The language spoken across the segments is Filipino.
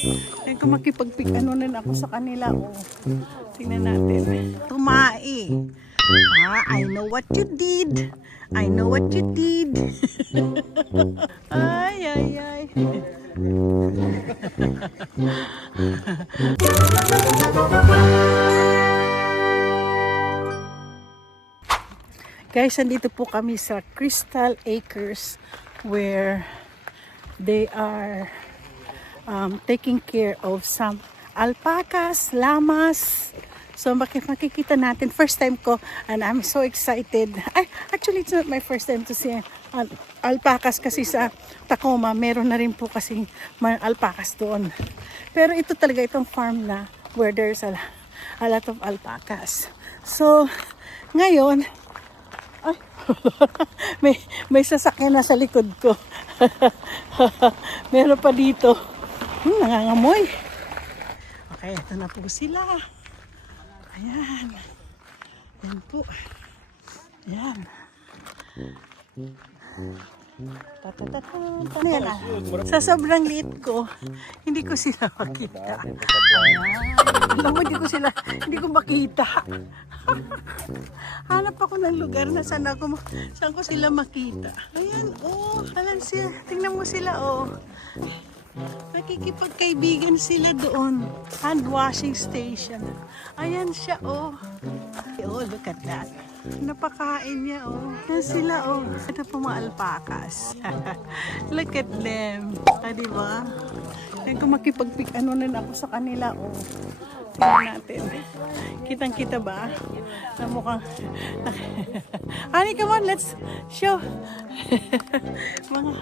Kaya kung makipag-ano ako sa kanila, oh. Tingnan natin. Tumai. I know what you did. I know what you did. Ay, ay, ay. Guys, andito po kami sa Crystal Acres where they are taking care of some alpacas, llamas. So makikita natin, first time ko and I'm so excited. Actually, it's not my first time to see alpacas kasi sa Tacoma, meron na rin po kasing alpacas doon. Pero ito talaga itong farm na where there's a lot of alpacas. So, ngayon, may sasakyan na sa likod ko. Meron pa dito. Nangangamoy. Okay, ito na po sila. Ayan. Ayan po. Ayan. Ano yan ah? Sa sobrang liit ko, hindi ko sila makita. Alam mo, hindi ko makita. Hanap ako ng lugar na saan ko sila makita. Ayan, oh. Alam siya. Tingnan mo sila, oh. Nakikipagkaibigan sila doon. Hand washing station. Ayan siya, oh. Oh, look at that. Napakain niya, oh. Yan sila, oh. Ito po mga alpacas. Look at them. Diba? Kaya kung makipag-ano ako sa kanila, oh. Tingnan natin. Kitang-kita ba? Na mukhang... Honey, come on, let's show. Mga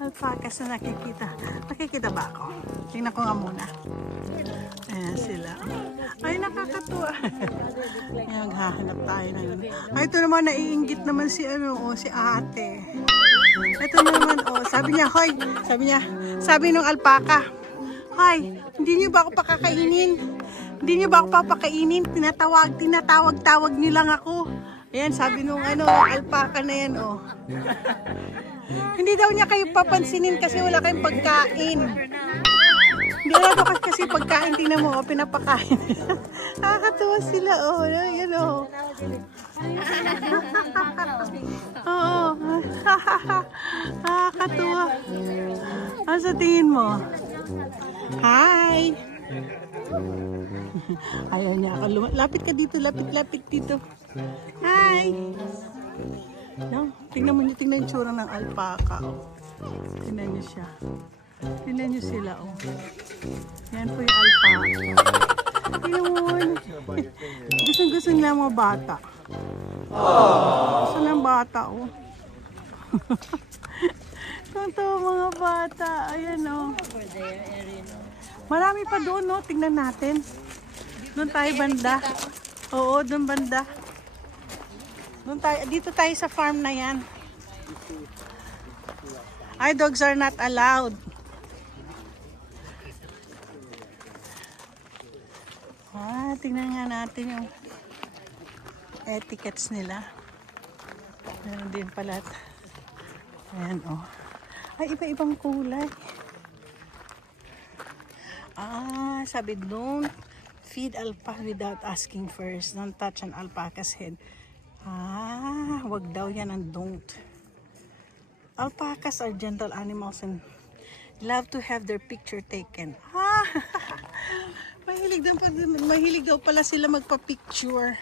alpacas na nakikita. Nakikita ba ako? Tingnan ko nga muna. Ayan sila. Ay, nakakatuwa. Ayan, hahanap tayo na yun. Ay, ito naman, naiinggit naman si ate. Ito naman, oh, sabi niya, hoy, sabi nung alpaca, hoy, hindi niyo ba ako pakakainin? Hindi niyo ba ako papakainin? Tinatawag niyo lang ako. Ayan, sabi nung alpaca na yan, oh. Hindi daw niya kayo papansinin kasi wala kayong pagkain. Hindi na daw kasi pagkain, tingnan mo, oh, pinapakain. Nakakatuwa sila, oh. Yan, oh. Oo. Nakakatuwa. Ano sa tingin mo? Hi! Ayaw niya ako. Lapit ka dito, lapit dito. Hi! No? Tingnan yung tsura ng alpaca. Oh. Tingnan niyo siya. Tingnan niyo sila. Oh. Yan po yung alpaca. Tingnan mo. Gusto nila mga bata. Gusto ng bata. Oh. Ito mga bata. Ayan oh. Marami pa doon, no? Tingnan natin. Doon tayo banda. Oo, doon banda. Dito tayo sa farm na yan. Ay, dogs are not allowed. Tingnan nga natin yung etiquettes nila. Meron din pala. Ayan, oh. Ay, iba-ibang kulay. Sabi, don't feed alpaca without asking first. Don't touch an alpaca's head. Wag daw yan ang don't. Alpacas are gentle animals and love to have their picture taken. Mahilig daw pala sila magpa-picture.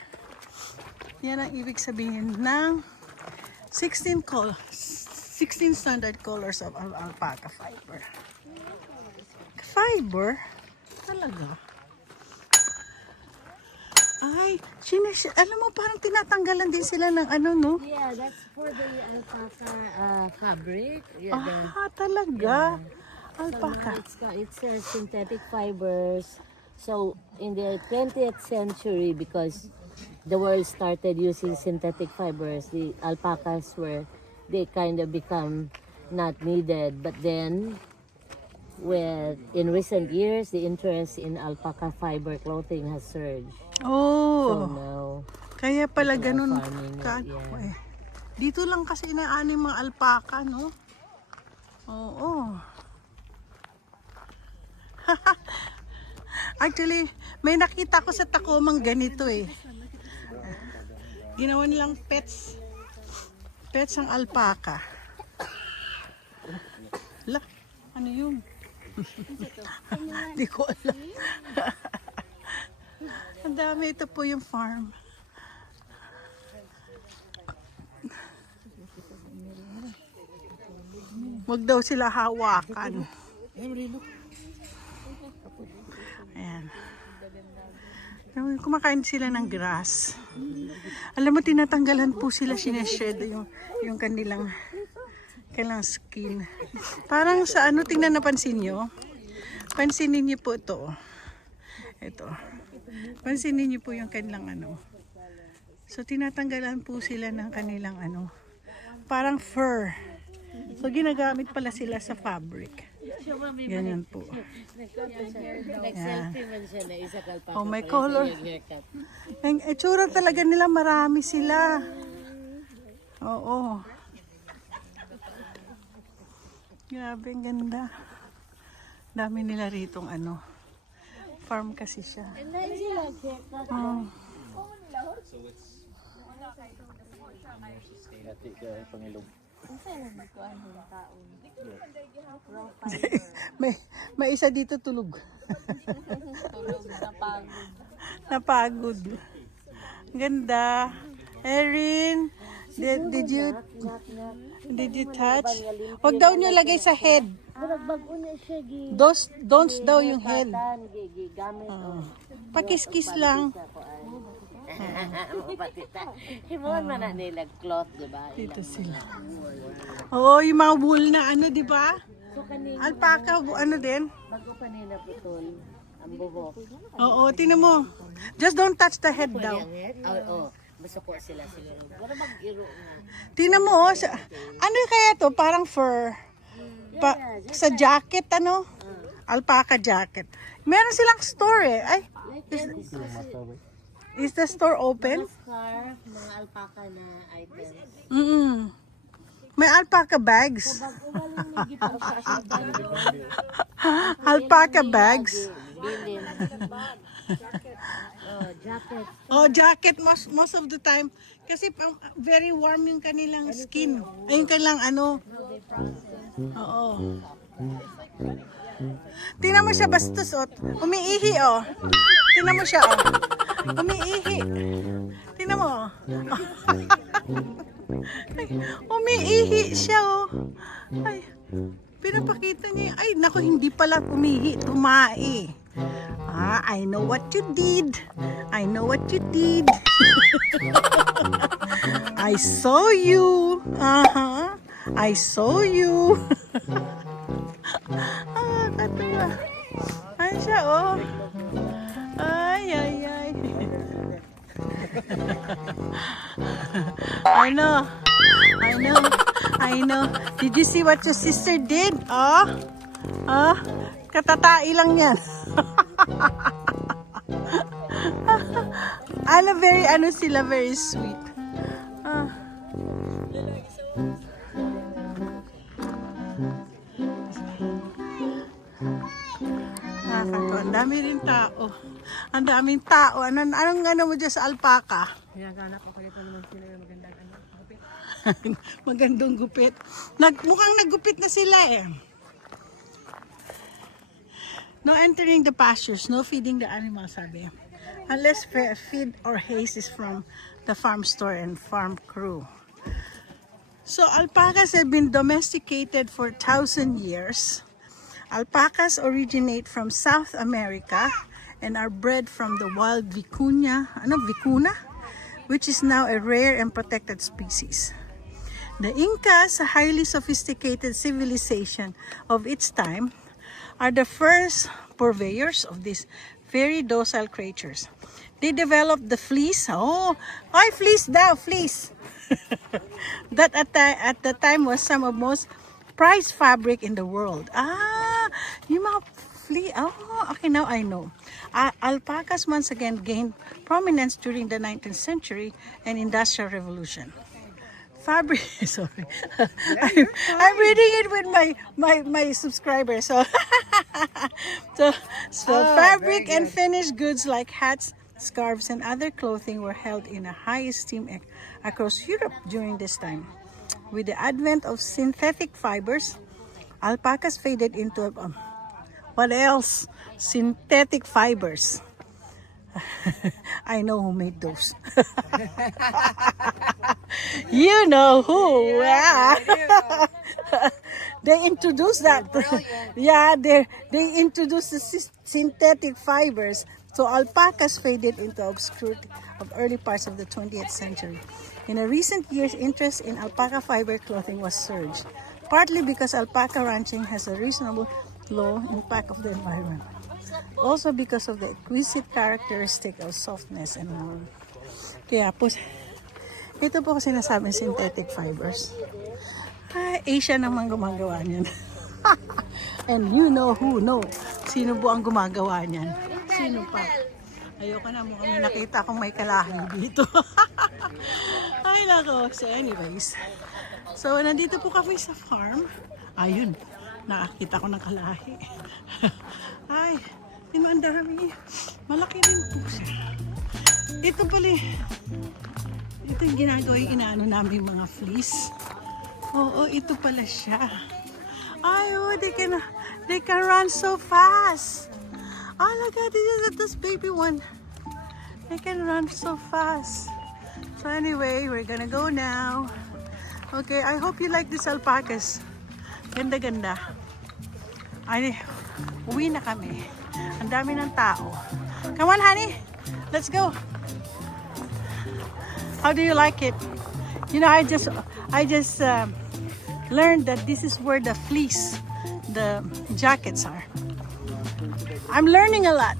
Yan ang ibig sabihin ng 16 standard colors of alpaca fiber. Fiber? Talaga? Ay, alam mo, parang tinatanggalan din sila ng no? Yeah, that's for the alpaca fabric. Yeah, Talaga? Yeah. Alpaca. So it's synthetic fibers. So in the 20th century, because the world started using synthetic fibers, the alpacas they kind of become not needed. But then, in recent years, the interest in alpaca fiber clothing has surged. Oh, so now, kaya pala ganun. yeah. Dito lang kasi inaani mga alpaca, no? Oo. Actually, may nakita ko sa Tacomang ganito eh. Ginawa nilang pets. Pets ang alpaca. La, ano yun? Di ko alam. Ang dami, ito po yung farm. Wag daw sila hawakan. Ayan. Kumakain sila ng grass. Alam mo, tinatanggalan po sila, sineshed yung kanilang skin. Parang sa ano, tingnan napansin nyo. Pansinin niyo po ito. Ito. Pansinin niyo po yung kanilang ano. So, tinatanggalan po sila ng kanilang ano. Parang fur. So, ginagamit pala sila sa fabric. Ganyan po. Nag-selfie man siya na isa kalpaka. Oh, may color. Ang itsura talaga nila, marami sila. Oo. Grabe, ang ganda. Dami nila ritong ano. Farm kasi siya. Oh. may isa dito tulog. Napagod. Ganda. Erin, did you touch? Wag daw niyo lagay sa head. Don't daw yung head. Pakis-kis lang. Himon man na nila cloth, di ba? Dito sila. Oo, yung mga wool na ano, di ba? So kanina, Alpaca, ano din? bago pa nila putol ang buhok. Oo, tingnan mo. Just don't touch the head daw. Oo, masuko sila siguro. Pero mag-iro na. Tingnan mo, oh, ano kaya to? Parang fur. Sa jacket, ano? Alpaca jacket. Meron silang store eh. Ay, is the store open? Scarf, mga alpaca na items. May alpaca bags. Alpaca bags. Bilin. Jacket. Oh, jacket most of the time. Kasi very warm yung kanilang skin. Ay, yung kanilang ano. Oo. Tingnan mo siya bastos, oh. Umiihi, oh. Tingnan mo siya, oh. Umiihi. Tingnan mo, oh. Ay, umiihi siya, oh. Ay, pinapakita niya. Ay, naku, hindi pala umihi. Tumai. I know what you did. I know what you did. I saw you. I saw you. Katuwa. Ay, siya, oh. Ay. I know. Did you see what your sister did? Katatai lang yan. Sila very sweet. Nakakatawa. Ang dami rin tao. Ang daming tao. Anong mo dyan sa alpaca? Hinagana ko kalit naman sila yung magandang gupit. Magandang gupit. Mukhang naggupit na sila eh. No entering the pastures, no feeding the animals, sabi. Unless feed or haze is from the farm store and farm crew. So alpacas have been domesticated for 1,000 years. Alpacas originate from South America and are bred from the wild vicuna, which is now a rare and protected species. The Incas, a highly sophisticated civilization of its time, are the first purveyors of these very docile creatures. They developed the fleece. Fleece daw, fleece. That at the time was some of most prized fabric in the world. Yung mga fleece. Okay, now I know. Alpacas once again gained prominence during the 19th century and Industrial Revolution. fabric. Sorry, I'm reading it with my subscribers. So, fabric and finished goods like hats, scarves, and other clothing were held in a high esteem across Europe during this time. With the advent of synthetic fibers, alpacas faded into what else? Synthetic fibers. I know who made those. You know who. Yeah. They introduced that. Yeah, they introduced the synthetic fibers. So alpacas faded into obscurity of early parts of the 20th century. In a recent years, interest in alpaca fiber clothing was surged, partly because alpaca ranching has a reasonable low impact of the environment. Also because of the exquisite characteristic of softness and warmth. Kaya po, ito po kasi nasabing synthetic fibers. Asia naman gumagawa niyan. And you know who know. Sino po ang gumagawa niyan? Sino pa? Ayoko na, mukhang nakita akong may kalahi dito. Ay nako. So anyways. So nandito po kami sa farm. Ayun. Nakakita ko ng kalahi. Ay, yun ang dami. Malaki rin po siya. Ito pala, ito yung ginagawa yung inaano namin mga fleece. Oo, ito pala siya. Ay, oh, they can run so fast. Oh, look at this baby one. They can run so fast. So anyway, we're gonna go now. Okay, I hope you like these alpacas. Ganda-ganda. Ay, uwi na kami. Ang dami ng tao. Come on, honey. Let's go. How do you like it? You know, I just learned that this is where the fleece, the jackets are. I'm learning a lot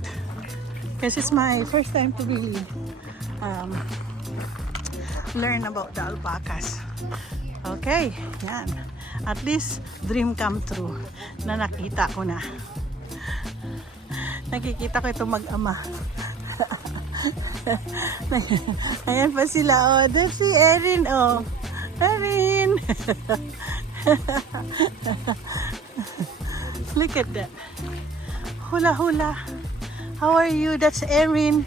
because it's my first time to really learn about the alpacas. Okay, yan. At least, dream come true na nakita ko na. Nakikita ko ito mag-ama. Ayan pa sila, oh. There's si Erin, oh. Erin! Look at that. Hula hula. How are you? That's Erin.